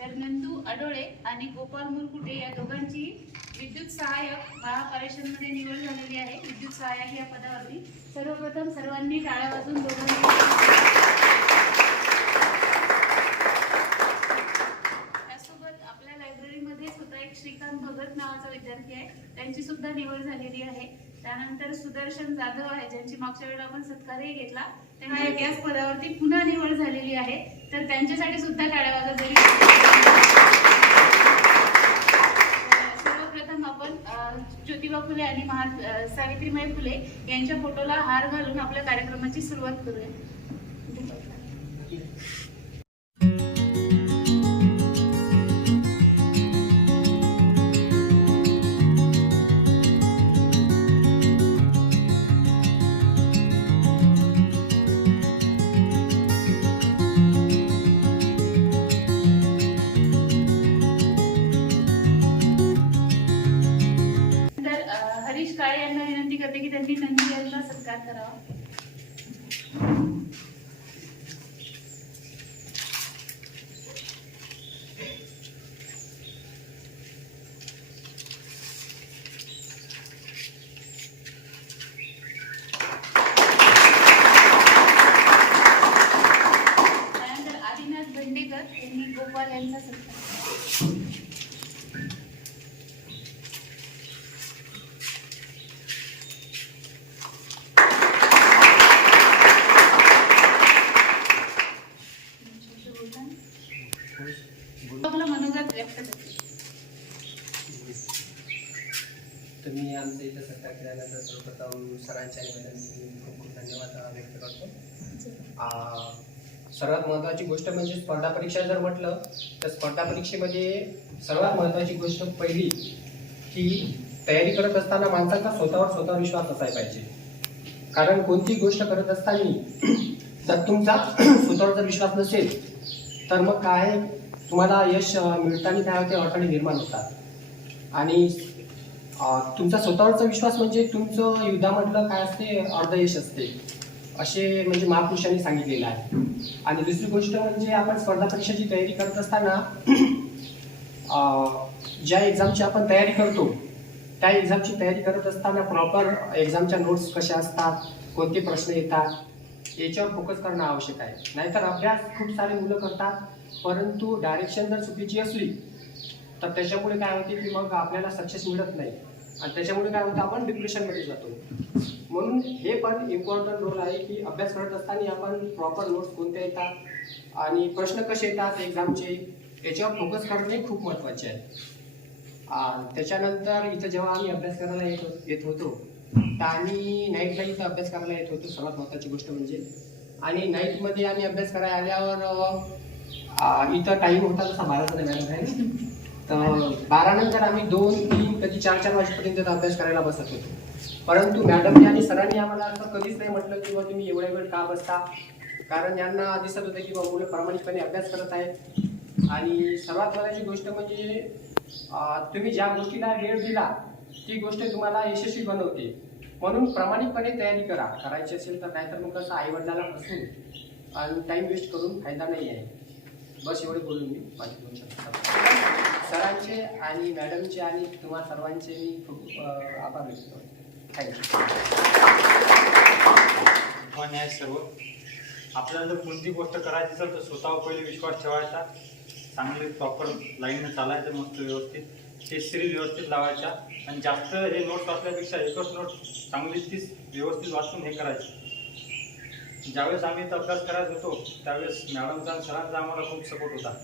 तर नंदू अडोळे आणि गोपाल मुरकुटे या दोघांची विद्युत सहाय्यक महापारेषणमध्ये निवड झालेली आहे. विद्युत सहाय्यक या पदावरती सर्वप्रथम सर्वांनी टाळ्या वाजून दोघांनी त्यासोबत आपल्या लायब्ररीमध्येच होता एक श्रीकांत भगत नावाचा विद्यार्थी आहे. त्यांची सुद्धा निवड झालेली आहे. त्यानंतर सुदर्शन जाधव आहे ज्यांची मागच्या वेळेला आपण सत्कारही घेतला. एक याच पदावरती पुन्हा निवड झालेली आहे. तर त्यांच्यासाठी सुद्धा टाळ्या वाजत जरी सर्वप्रथम आपण अ, ज्योतिबा फुले आणि महा अ, सावित्रीबाई फुले यांच्या फोटोला हार घालून आपल्या कार्यक्रमाची सुरुवात करूया. यांचा करावा? त्यानंतर आदिनाथ भेंडेकर यांनी गोपाल यांचा सत्कार आपलं मनोगत व्यक्त करते तुम्ही आमच्या इथं सत्कार केल्यानंतर सर्वप्रथम सरांच्या आणि खूप खूप धन्यवाद व्यक्त करतो. सर्वात महत्त्वाची गोष्ट म्हणजे स्पर्धा परीक्षा जर म्हटलं तर स्पर्धा परीक्षेमध्ये सर्वात महत्त्वाची गोष्ट पहिली की तयारी करत असताना माणसाचा स्वतःवर स्वतः विश्वास असायला पाहिजे. कारण कोणती गोष्ट करत असताना जर तुमचा स्वतःवर जर विश्वास नसेल तर मग काय तुम्हाला यश मिळताना काय होते? अडचणी निर्माण होतात. आणि तुमचा स्वतःवरचा विश्वास म्हणजे तुमचं युद्धामधलं काय असते? अर्धयश असते. असे म्हणजे महापुरुषांनी सांगितलेलं आहे. आणि दुसरी गोष्ट म्हणजे आपण स्पर्धा परीक्षेची तयारी करत असताना ज्या एक्झामची आपण तयारी करतो त्या एक्झामची तयारी करत असताना प्रॉपर एक्झामच्या नोट्स कशा असतात? कोणते प्रश्न येतात? याच्यावर फोकस करणं आवश्यक आहे. नाहीतर अभ्यास खूप सारे मुलं करतात. परंतु डायरेक्शन जर चुकीची असली तर त्याच्यामुळे काय होते की मग आपल्याला सक्सेस मिळत नाही. आणि त्याच्यामुळे काय होतं आपण डिप्रेशनमध्ये जातो. म्हणून हे पण इम्पॉर्टंट रोल आहे की अभ्यास करत असताना आपण प्रॉपर नोट्स कोणत्या येतात आणि प्रश्न कसे येतात एक्झामचे याच्यावर फोकस करणे खूप महत्त्वाचे आहे. त्याच्यानंतर इथं जेव्हा आम्ही अभ्यास करायला येत येत होतो तर आम्ही नाईटला इथं अभ्यास करायला येत होतो सर्वात महत्त्वाची गोष्ट म्हणजे. आणि नाईटमध्ये आम्ही अभ्यास करायला आल्यावर इथं टाईम होता तसा बाराचा दरम्यान आहे. तर बारानंतर आम्ही दोन तीन कधी चार चार वाजेपर्यंत अभ्यास करायला बसत होतो. परंतु मॅडमने आणि सरांनी आम्हाला असं कधीच नाही म्हटलं की बा तुम्ही एवढ्या वेळ का बसता? कारण यांना दिसत होतं की बा मुलं प्रामाणिकपणे अभ्यास करत आहेत. आणि सर्वात महत्त्वाची गोष्ट म्हणजे तुम्ही ज्या गोष्टीला वेळ दिला ती गोष्ट तुम्हाला यशस्वी बनवते. म्हणून प्रामाणिकपणे तयारी करा. करायची असेल तर नाहीतर मग कसं आईवडिलाला बसून आणि टाईम वेस्ट करून फायदा नाही आहे. बस एवढे बोलून मी माझी दोन शब्द सरांचे आणि मॅडमचे आणि तुम्हा सर्वांचे मी खूप आभार व्यक्त करतो. थँक्यू आहे सर्व. आपल्याला जर कोणती गोष्ट करायची असेल तर स्वतःवर पहिले विश्वास ठेवायचा. चांगले प्रॉपर लाईननं चालायचं मस्त व्यवस्थित. ते सिरीज व्यवस्थित लावायच्या आणि जास्त हे नोट्स वाचल्यापेक्षा एकच नोट चांगली तीच व्यवस्थित वाचून हे करायची. ज्यावेळेस आम्ही इथं अभ्यास करत होतो त्यावेळेस मॅडमचा आणि सरांचा आम्हाला खूप सपोर्ट होता.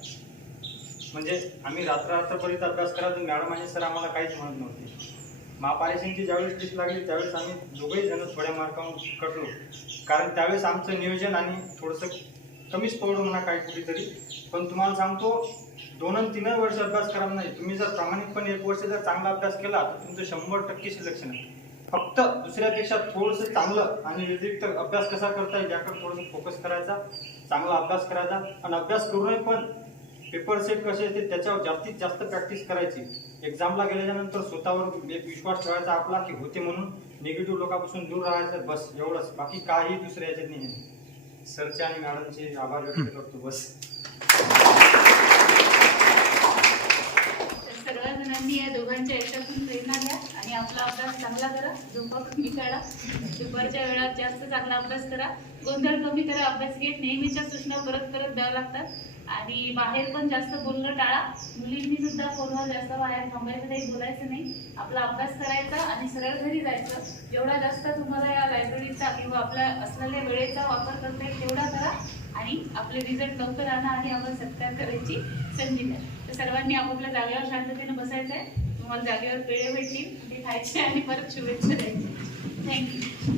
म्हणजे आम्ही रात्र रात्रपर्यंत अभ्यास करायचो मॅडम आणि सर आम्हाला काहीच म्हणत नव्हते. महापारेषणची ज्यावेळेस ट्रीप लागली त्यावेळेस आम्ही दोघेही जण थोड्या मार्कावर कटलो. कारण त्यावेळेस आमचं नियोजन आणि थोडंसं कमीच पडलं म्हणा काही कुठेतरी पण तुम्हाला सांगतो दोन आणि तीन वर्ष अभ्यास करा नाही. तुम्ही जर प्रामाणिकपणे एक वर्ष जर चांगला अभ्यास केला तर तुमचं शंभर टक्के सिलेक्शन आहे. फक्त दुसऱ्यापेक्षा थोडस चांगलं आणि व्यतिरिक्त अभ्यास कसा करता येईल याकडे थोडस फोकस करायचा चांगला अभ्यास करायचा. आणि अभ्यास करूनही पण पेपर सेट कसे येते त्याच्यावर जास्तीत जास्त प्रॅक्टिस करायची. एक्झामला गेल्याच्यानंतर स्वतःवर एक विश्वास ठेवायचा आपला की होते म्हणून. निगेटिव्ह लोकांपासून दूर राहायचं बस एवढंच. बाकी काही दुसऱ्या याच्यात नाही सरचे आणि मॅडमचे आभार व्यक्त करतो बस. सगळ्या जणांनी या दोघांच्या याच्यातून प्रेरणा घ्या. आणि आपला अभ्यास चांगला करा झोपा कमी काढा. दुपारच्या वेळात जास्त चांगला अभ्यास करा. गोंधळ कमी करा अभ्यास घेत नेहमीच्या सूचना परत परत द्यावं लागतात. आणि बाहेर पण जास्त बोलणं टाळा. मुलींनी सुद्धा फोनवर जास्त बाहेर थांबायचं नाही बोलायचं नाही. आपला अभ्यास करायचा आणि सरळ घरी जायचं. जेवढा जास्त तुम्हाला या लायब्ररीचा किंवा आपल्या असलेल्या वेळेचा वापर करता येईल तेवढा करा. आणि आपले रिझल्ट लवकर आणा आणि आपण सत्कार करायची संधी द्या. तर सर्वांनी आपापल्या जागेवर शांततेनं बसायचं आहे तुम्हाला जागेवर पेढे भेटतील ते खायचे आणि परत शुभेच्छा द्यायचे. थँक्यू